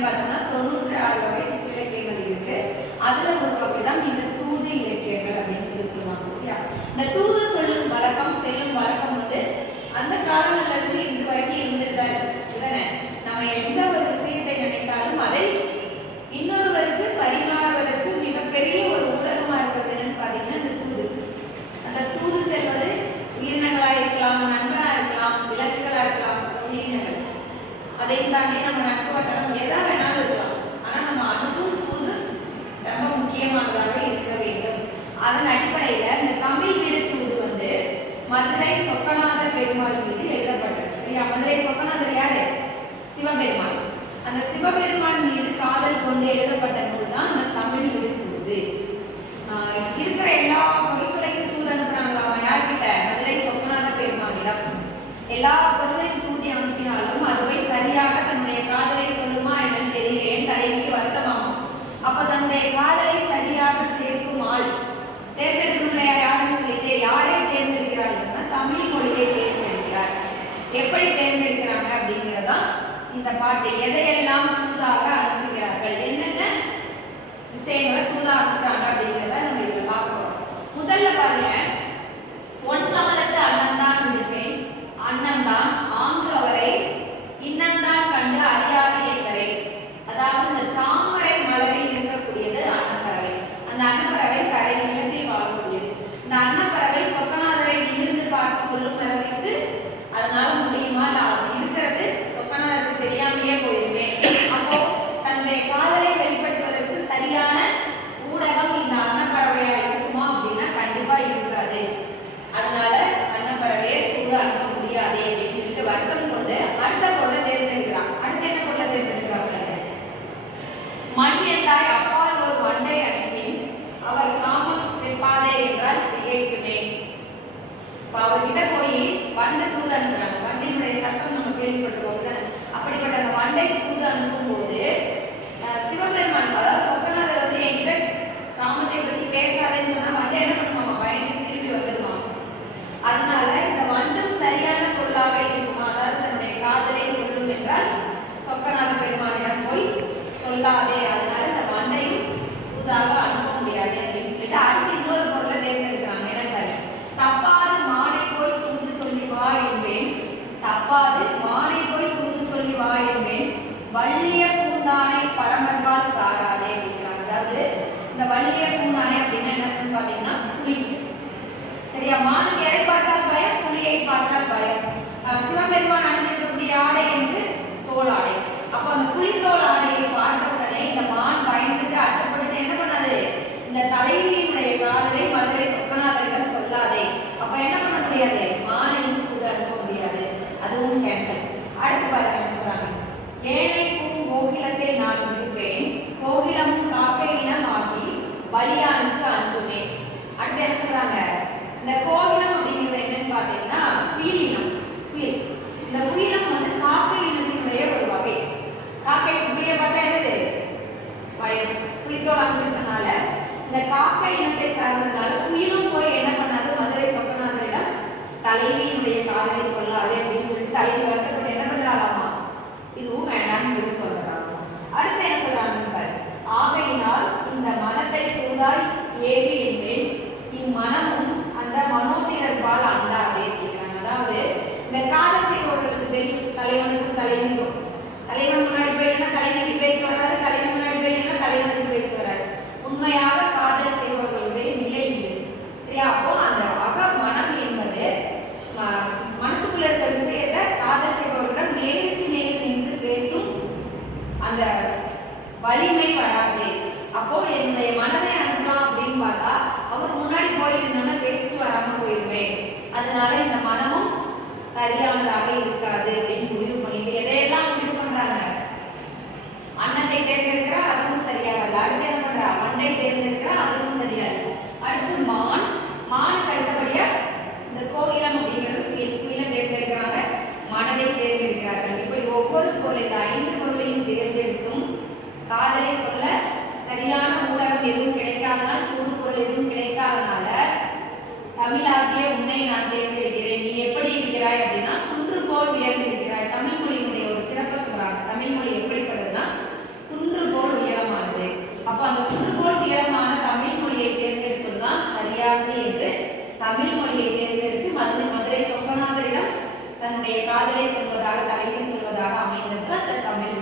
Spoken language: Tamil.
அப்படின்னு பார்த்தோம்னா 96 வகை சிற்றிலக்கியங்கள் இருக்கு. அதுல ஒரு வகை தான் இந்த தூது இலக்கியங்கள் அப்படின்னு சொல்லுவாங்க. சரியா? இந்த தூது சொல்லும் வழக்கம், செல்லும் வழக்கம் வந்து அந்த காலங்கள்ல இருந்து இன்று வரைக்கும் இருந்துட்டு தான் இருக்கு. நம்ம எந்த ஒரு விஷயத்தை நினைத்தாலும் அதை இன்னொருவருக்கு பரிமாறுவதற்கு மிகப்பெரிய ஒரு ஊடகமா இருக்கிறது என்னன்னு பாத்தீங்கன்னா இந்த தூது. அந்த தூது செல்வது உயிரினங்களா இருக்கலாம், நண்பனா இருக்கலாம், விலங்குகளா இருக்கலாம், உயிரினங்கள். அதையும் தாண்டி நம்ம நட்பு வட்டம் எதா வேணாலும் இருக்கலாம். ஆனா நம்ம அனுப்பும் தூது ரொம்ப முக்கியமானதாக இருக்க வேண்டும். அதன் அடிப்படையில இந்த தமிழ் வீடு தூது வந்து மதுரை சொக்கநாத பெருமாள் மீது எழுதப்பட்டது. சரியா? மதுரை சொக்கநாதர் யாரு? சிவபெருமான். அந்த சிவபெருமான் மீது காதல் கொண்டு எழுதப்பட்ட நூல் தான் அந்த தமிழ் வீடு தூது. இருக்கிற எல்லா பொருட்களையும் தூது அனுப்புறாங்களாமா. யார்கிட்ட? மதுரை சொக்கநாத பெருமானிடம். எல்லா பொருளையும் தூதி அனுப்பினாலும் அதுவே சரியாக தன்னுடைய காதலை சொல்லுமா என்னன்னு தெரியல. என் தலைவிக்கு வருத்தமாகும். அப்ப தன்னுடைய காதலை சரியாக சேர்க்கும் ஆள் தேர்ந்தெடுக்கணும்ல யாருன்னு சொல்லிட்டு யாரை தேர்ந்தெடுக்கிறார்கள்னா தமிழ் மொழியை தேர்ந்தெடுக்கிறார். எப்படி தேர்ந்தெடுக்கிறாங்க அப்படிங்கிறதான் இந்த பாட்டு. எதையெல்லாம் தூதாக அனுப்புகிறார்கள், என்னென்ன விஷயங்களை தூதா அனுப்புறாங்க அப்படிங்கிறத நம்ம இதில் பார்க்கிறோம். முதல்ல பாருங்க, ஒன் கமலத்து அண்ணன் தான் விடுப்பேன், அண்ணன் தான் ஆங்கு அவரை இன்னந்தான் கண்டு அறியாது என்பரை. அதாவது இந்த தாமரை மலரில் இருக்கக்கூடியது அன்னப்பறவை. அந்த அன்னப்பறவை கரை நிலத்தில் வாழக்கூடியது. இந்த அன்னப்பறவை சொக்கநாதரை நிமிர்ந்து பார்த்து சொல்லும் அளவிற்கு அதனால முடியுமா? அது இருக்கிறது சொக்கநாதருக்கு தெரியாமையே போயிருமே. அப்போ தன்னுடைய காதலை வெளிப்படுத்துவதற்கு சரியான ஊடகம் இந்த அன்னப்பறவையா இருக்குமா அப்படின்னா கண்டிப்பா இருக்காது. அதனால அன்னப்பறவையை தூது அனுப்ப முடியாது அப்படின்னு சொல்லிட்டு வருத்தம் கொண்டு அடுத்த பொருளை தேர்ந்தெடுக்கிறான். அடுத்து என்ன பொருளை தேர்ந்தெடுக்கிறாங்க? மண் என்றாய் அப்பால் ஒரு வண்டை அனுப்பின் அவர் காமம் செப்பாதே என்றால் திகைக்குமே. இப்ப அவர்கிட்ட போய் வண்டை தூது அனுப்புறாங்க. வண்டியினுடைய சட்டம் நம்ம கேள்விப்பட்டிருக்கோம். அப்படிப்பட்ட அந்த வண்டை தூது அனுப்பும் போது சிவபெருமான், அதாவது சொக்கநாதர் வந்து என்கிட்ட காமத்தை பத்தி பேசாதேன்னு சொன்னா வண்டை என்ன பண்ணுவாங்க? பயந்து திரும்பி வந்துருவாங்க. அதனால இந்த வண்டும் சரியான பொருளாக இருக்குமா? அதாவது தன்னுடைய காதலை சொல்லும் என்றால் சொக்கநாத பெருமானிடம் போய் சொல்லாதே. அதனால இந்த வண்டையும் தூதாக அனுப்ப முடியாது அப்படின்னு சொல்லிட்டு அடுத்து இன்னொரு பொருளை தேர்ந்தெடுக்கிறாங்க. என்ன? தப்பாது மானை போய் தூது சொல்லி வா என்பேன், தப்பாது மானை போய் தூது சொல்லி வா என்பேன், வள்ளிய பூந்தானை பரம்பற்பால் சாராதே அப்படிங்கிறாங்க. அதாவது இந்த வள்ளிய பூந்தானை அப்படின்னு என்னன்னு பாத்தீங்கன்னா புலி. சரியா? மானுக்கு எதை பார்த்தால் பயம்? புலியை பார்த்தால் பயம். சிவபெருமான் அணிந்திருக்கக்கூடிய ஆடை வந்து தோல் ஆடை. அப்போ அந்த புலித்தோல் ஆடையை பார்த்த உடனே இந்த மான் பயந்துட்டு அச்சப்பட்டு என்ன பண்ணாது? இந்த தலைவியினுடைய காதலை மதுரை சொக்கநாதரிடம் சொல்லாதே. அப்ப என்ன பண்ண முடியாது? மானையும் தூது அனுப்ப முடியாது. அதுவும் கேன்சல். அடுத்து பாருங்க சொல்றாங்க, ஏனை பூ கோகிலத்தை நான் விடுப்பேன், கோகிலமும் காக்கை இனம் ஆகி பலியானுக்கு அஞ்சுமே. அடுத்து என்ன சொல்றாங்க? இந்த கோகிலம் அப்படிங்கிறது என்னன்னு பாத்தீங்கன்னா குயிலினம், குயில். இந்த குயிலம் வந்து காக்கை இனத்தினுடைய ஒரு வகை. காக்கை குயிலை பார்த்தா என்னது? பயம். புலித்தோல் அமைச்சிருக்கனால இந்த காக்கை இனத்தை சார்ந்ததுனால குயிலும் போய் என்ன பண்ணாது? மதுரை சொக்கநாதரிடம் தலைவியினுடைய காதலை சொல்லாது அப்படின்னு சொல்லிட்டு தலைவி வருத்தப்பட்டு என்ன பண்றாளாமா? இதுவும் வேண்டாம்னு விருப்பம் வந்துடுறாங்க. அடுத்து என்ன சொல்றாங்க? ஆகையினால் இந்த மனத்தை தூதாய் ஏவி என்பேன், இம்மனமும் அந்த மனோதிரர்பால் அண்டாதே அப்படிங்கிறாங்க. அதாவது இந்த காதல் செய்பவர்களுக்கு தெரியும் தலைவனுக்கும் தலைவிக்கும். தலைவன் முன்னாடி போயிட்டா தலைவிக்கு பேச்சு வராது, தலைவன் முன்னாடி போயிட்டா தலைவனுக்கு பேச்சு வராது. உண்மையாக காதல் செய்பவர்களுடைய நிலை இது. சரியா? அப்போ அந்த அக மனம் என்பது மனசுக்குள்ள இருக்க விஷயத்தை காதல் செய்பவர்களிடம் நேருக்கு நேர் நின்று பேசும் அந்த வலிமை வராது. அப்போ என்னுடைய மனதை அனுப்பலாம் அப்படின்னு பார்த்தா அவர் முன்னாடி போயிட்டு பேசிட்டு வராம போயிருவேன். அதனால இந்த மனமும் சரியானதாக இருக்காது அப்படின்னு முடிவு பண்ணிட்டு எதையெல்லாம் முடிவு பண்றாங்க? அன்னத்தை தேர்ந்தெடுக்கிறா, அதுவும் சரியாகல. அடுத்து என்ன பண்றா? வண்டை தேர்ந்தெடுக்கிறா, அதுவும் சரியாது. அடுத்து மான், மானுக்கு அடுத்தபடியா இந்த கோகிலம் அப்படிங்கிறது குயிலை தேர்ந்தெடுக்கிறாங்க, மனதை தேர்ந்தெடுக்கிறார்கள். இப்படி ஒவ்வொரு பொருளை, இந்த 5 பொருளையும் தேர்ந்தெடுத்தும் காதலை சொல்ல சரியான ஊடகம் எதுவும் கிடைக்காதனால், தூது பொருள் எதுவும் கிடைக்காதனால தமிழாகிய உன்னை நான் தேர்ந்தெடுக்கிறேன், நீ எப்படி இருக்கிறாய் அப்படின்னா குன்று போல் உயர்ந்து இருக்கிறாய். தமிழ் மொழியினுடைய ஒரு சிறப்பை சொல்றாங்க. தமிழ் மொழி எப்படிப்பட்டதுன்னா தன்னுடைய காதலை சொல்வதாக தலைவி சொல்வதாக அமைந்தது அந்த தமிழ்